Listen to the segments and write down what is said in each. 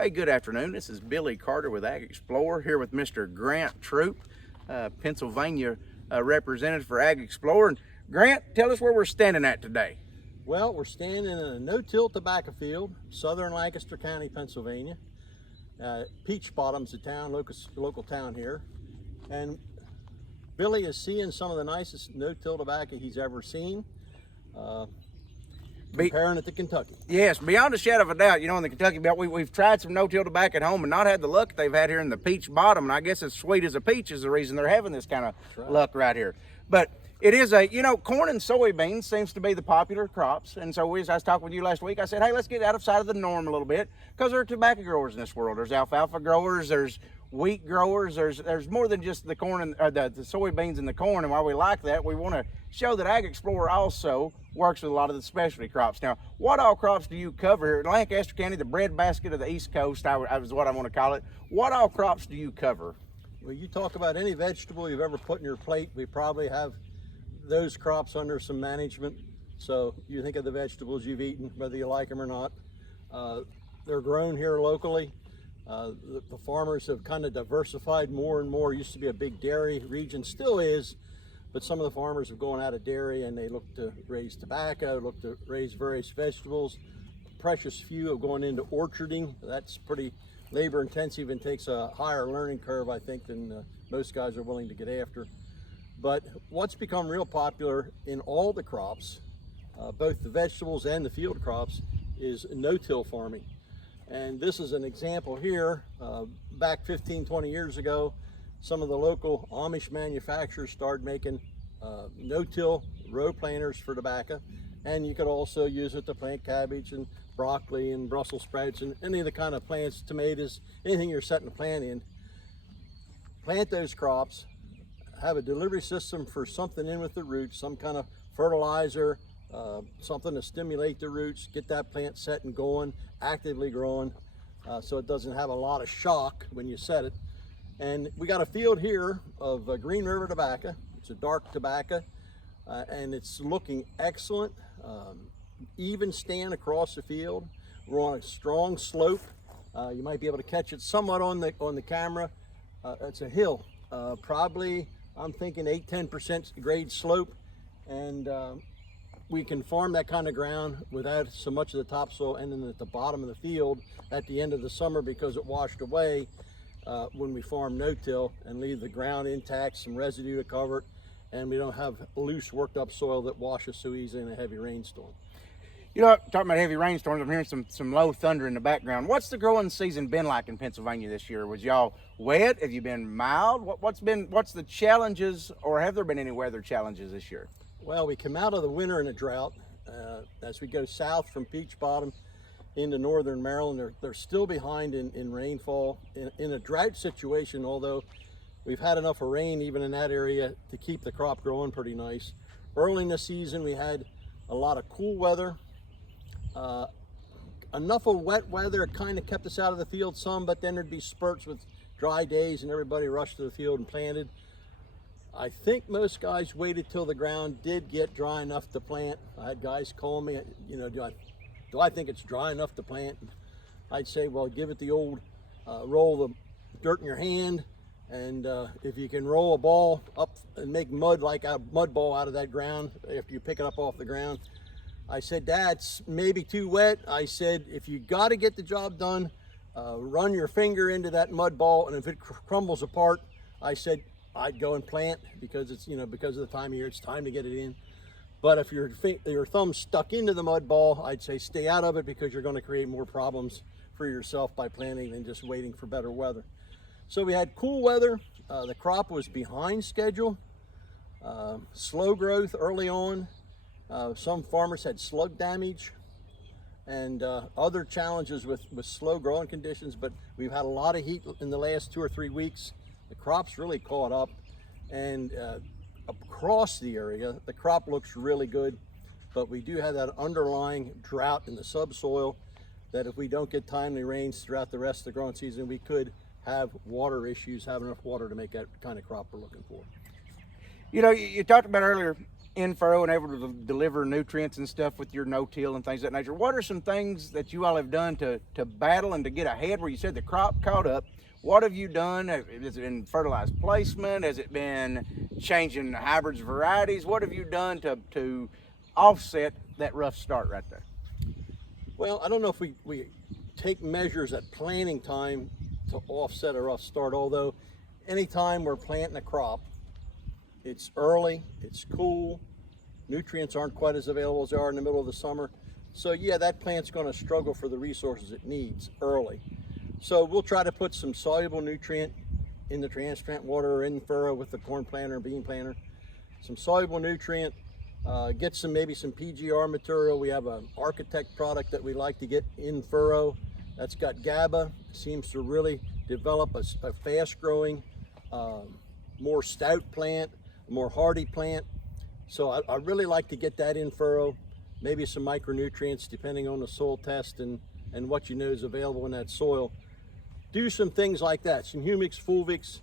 Hey, good afternoon. This is Billy Carter with Ag Explorer here with Mr. Grant Troop, Pennsylvania representative for Ag Explorer. And Grant, tell us where we're standing at today. Well, we're standing in a no-till tobacco field, southern Lancaster County, Pennsylvania. Peach Bottom's a town, local town here. And Billy is seeing some of the nicest no-till tobacco he's ever seen. Comparing it to Kentucky. Yes, beyond a shadow of a doubt, you know, in the Kentucky belt, we've tried some no-till tobacco at home and not had the luck they've had here in the Peach Bottom. And I guess as sweet as a peach is the reason they're having this kind of luck right here. But it is corn and soybeans seems to be the popular crops. And so as I was talking with you last week, I said, hey, let's get outside of the norm a little bit because there are tobacco growers in this world. There's alfalfa growers, there's wheat growers, there's more than just the corn and the soybeans and the corn. And while we like that, we want to show that Ag Explorer also works with a lot of the specialty crops. Now, what all crops do you cover here in Lancaster County, the breadbasket of the East Coast, is what I want to call it. What all crops do you cover? Well, you talk about any vegetable you've ever put in your plate, we probably have those crops under some management. So you think of the vegetables you've eaten, whether you like them or not. They're grown here locally. The farmers have kind of diversified more and more. It used to be a big dairy region, still is, but some of the farmers have gone out of dairy and they look to raise tobacco, look to raise various vegetables. Precious few have gone into orcharding. That's pretty labor intensive and takes a higher learning curve, I think, than most guys are willing to get after. But what's become real popular in all the crops, both the vegetables and the field crops, is no-till farming. And this is an example here. Back 15, 20 years ago, some of the local Amish manufacturers started making no-till row planters for tobacco. And you could also use it to plant cabbage and broccoli and Brussels sprouts and any of the kind of plants, tomatoes, anything you're setting to plant in. Plant those crops, have a delivery system for something in with the roots, some kind of fertilizer, something to stimulate the roots, get that plant set and going, actively growing, so it doesn't have a lot of shock when you set it. And we got a field here of Green River tobacco. It's a dark tobacco, and it's looking excellent. Even stand across the field. We're on a strong slope. You might be able to catch it somewhat on the camera. It's a hill, probably I'm thinking 8-10% grade slope, and we can farm that kind of ground without so much of the topsoil ending at the bottom of the field at the end of the summer because it washed away when we farm no-till and leave the ground intact, some residue to cover it, and we don't have loose worked up soil that washes so easily in a heavy rainstorm. You know, talking about heavy rainstorms, I'm hearing some low thunder in the background. What's the growing season been like in Pennsylvania this year? Was y'all wet? Have you been mild? What's the challenges, or have there been any weather challenges this year? Well, we come out of the winter in a drought. As we go south from Peach Bottom into northern Maryland, they're still behind in rainfall. In a drought situation, although we've had enough of rain even in that area to keep the crop growing pretty nice. Early in the season, we had a lot of cool weather. Enough of wet weather kind of kept us out of the field some, but then there'd be spurts with dry days and everybody rushed to the field and planted. I think most guys waited till the ground did get dry enough to plant. I had guys call me, you know, do I think it's dry enough to plant? I'd say, well, give it the old roll the dirt in your hand, and if you can roll a ball up and make mud, like a mud ball out of that ground after you pick it up off the ground. I said, that's maybe too wet. I said, if you got to get the job done, run your finger into that mud ball, and if it crumbles apart, I said, I'd go and plant because it's, you know, because of the time of year, it's time to get it in. But if your thumb's stuck into the mud ball, I'd say stay out of it because you're going to create more problems for yourself by planting than just waiting for better weather. So we had cool weather. The crop was behind schedule, slow growth early on. Some farmers had slug damage and other challenges with slow growing conditions, but we've had a lot of heat in the last 2 or 3 weeks. The crop's really caught up, and across the area, the crop looks really good, but we do have that underlying drought in the subsoil that if we don't get timely rains throughout the rest of the growing season, we could have water issues, have enough water to make that kind of crop we're looking for. You know, you talked about earlier in furrow and able to deliver nutrients and stuff with your no-till and things of that nature. What are some things that you all have done to battle and to get ahead where you said the crop caught up? What have you done? Has it been fertilized placement? Has it been changing hybrids, varieties? What have you done to offset that rough start right there? Well, I don't know if we take measures at planting time to offset a rough start, although anytime we're planting a crop, it's early, it's cool, nutrients aren't quite as available as they are in the middle of the summer. So yeah, that plant's going to struggle for the resources it needs early. So we'll try to put some soluble nutrient in the transplant water or in furrow with the corn planter and bean planter. Some soluble nutrient, get maybe some PGR material. We have an Architect product that we like to get in furrow. That's got GABA, seems to really develop a fast growing, more stout plant, a more hardy plant. So I really like to get that in furrow. Maybe some micronutrients depending on the soil test and what you know is available in that soil. Do some things like that, some humics, fulvics,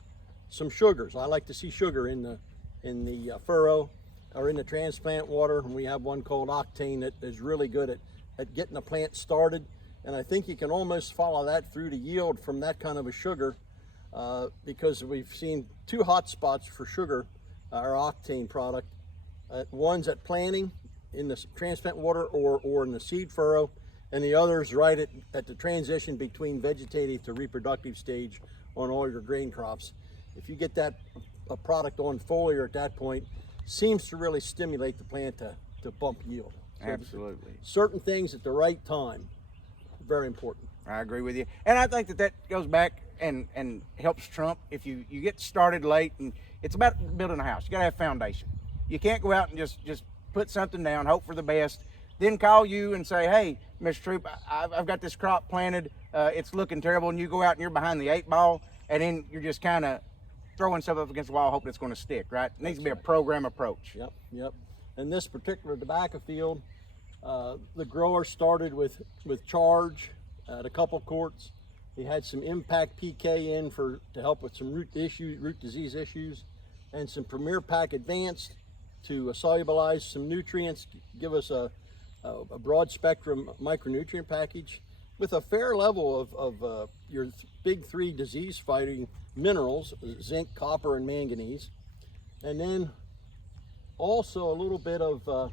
some sugars. I like to see sugar in the furrow or in the transplant water, and we have one called Octane that is really good at getting a plant started. And I think you can almost follow that through to yield from that kind of a sugar, because we've seen two hot spots for sugar, our Octane product. One's at planting in the transplant water or in the seed furrow, and the other's right at the transition between vegetative to reproductive stage on all your grain crops. If you get a product on foliar at that point, seems to really stimulate the plant to bump yield. So Absolutely. Certain things at the right time, very important. I agree with you. And I think that goes back and helps trump if you get started late, and it's about building a house. You got to have foundation. You can't go out and just put something down, hope for the best, then call you and say, hey, Mr. Troop, I've got this crop planted, it's looking terrible, and you go out and you're behind the 8-ball, and then you're just kind of throwing stuff up against the wall hoping it's going to stick, right? It needs to be a program approach. Yep. In this particular tobacco field, the grower started with charge at a couple quarts. He had some impact PK in to help with some root disease issues, and some Premier Pack Advanced to solubilize some nutrients, give us a broad spectrum micronutrient package with a fair level of your big three disease fighting minerals, zinc, copper, and manganese. And then also a little bit of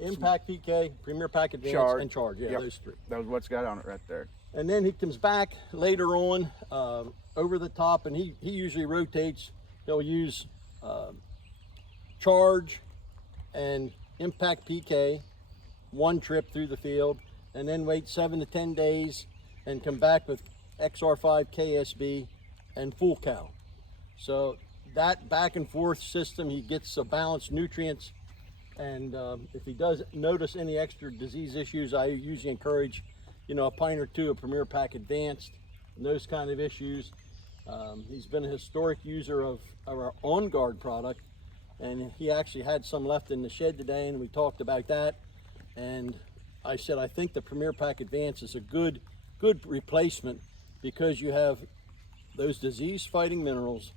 Impact PK, Premier Pack Advanced, and Charge. Yeah, those three. That was what's got on it right there. And then he comes back later on over the top, and he usually rotates. He'll use Charge and Impact PK one trip through the field, and then wait 7 to 10 days and come back with XR5 KSB and Full Cow. So that back and forth system, he gets a balanced nutrients. And if he does notice any extra disease issues, I usually encourage, a pint or two of Premier Pack Advanced and those kind of issues. He's been a historic user of our On Guard product, and he actually had some left in the shed today, and we talked about that. And I said, I think the Premier Pack Advanced is a good replacement because you have those disease-fighting minerals,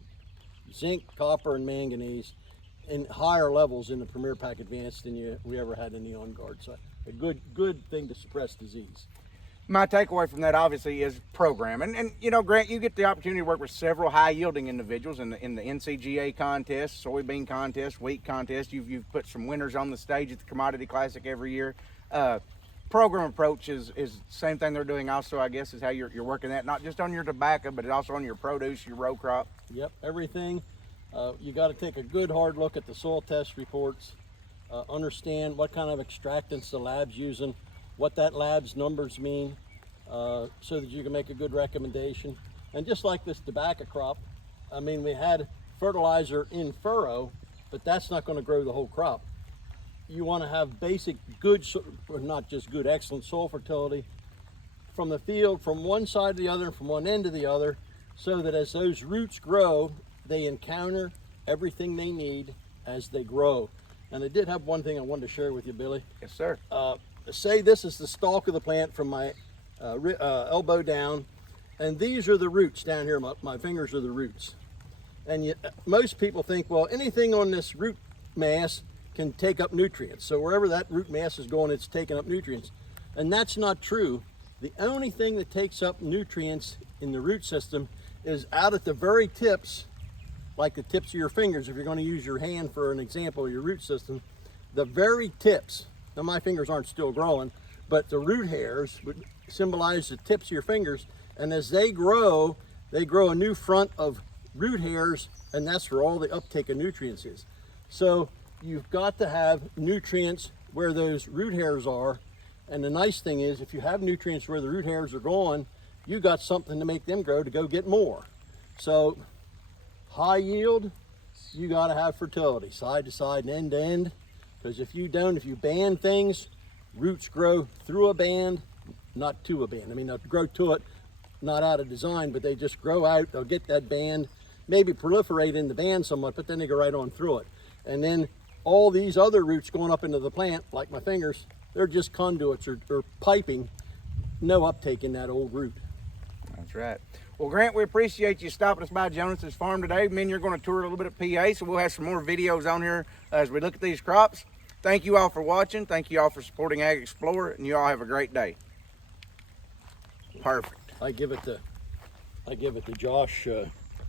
zinc, copper, and manganese, in higher levels in the Premier Pack Advanced than we ever had in the On Guard. So a good thing to suppress disease. My takeaway from that obviously is program. And Grant, you get the opportunity to work with several high yielding individuals in the NCGA contest, soybean contest, wheat contest. You've put some winners on the stage at the Commodity Classic every year. Program approach is the same thing they're doing also, I guess, is how you're working that, not just on your tobacco, but also on your produce, your row crop. Yep, everything. You got to take a good hard look at the soil test reports, understand what kind of extractants the lab's using, what that lab's numbers mean, so that you can make a good recommendation. And just like this tobacco crop, I mean, we had fertilizer in furrow, but that's not going to grow the whole crop. You want to have basic good, not just good, excellent soil fertility from the field, from one side to the other, and from one end to the other, so that as those roots grow, they encounter everything they need as they grow. And I did have one thing I wanted to share with you, Billy. Yes, sir. Say this is the stalk of the plant from my elbow down, and these are the roots down here. My fingers are the roots. And most people think, well, anything on this root mass can take up nutrients. So wherever that root mass is going, it's taking up nutrients. And that's not true. The only thing that takes up nutrients in the root system is out at the very tips, like the tips of your fingers. If you're going to use your hand for an example of your root system, the very tips, now my fingers aren't still growing, but the root hairs would symbolize the tips of your fingers. And as they grow a new front of root hairs, and that's where all the uptake of nutrients is. So you've got to have nutrients where those root hairs are. And the nice thing is, if you have nutrients where the root hairs are going, you got something to make them grow to go get more. So high yield, you got to have fertility, side to side and end to end. Because if you don't, if you band things, roots grow through a band, not to a band. I mean, they'll grow to it, not out of design, but they just grow out, they'll get that band, maybe proliferate in the band somewhat, but then they go right on through it. And then all these other roots going up into the plant, like my fingers, they're just conduits or piping, no uptake in that old root. That's right. Well, Grant, we appreciate you stopping us by Jonas's farm today. Me and you're going to tour a little bit of PA, so we'll have some more videos on here as we look at these crops. Thank you all for watching. Thank you all for supporting Ag Explorer, and you all have a great day. Perfect. I give it to Josh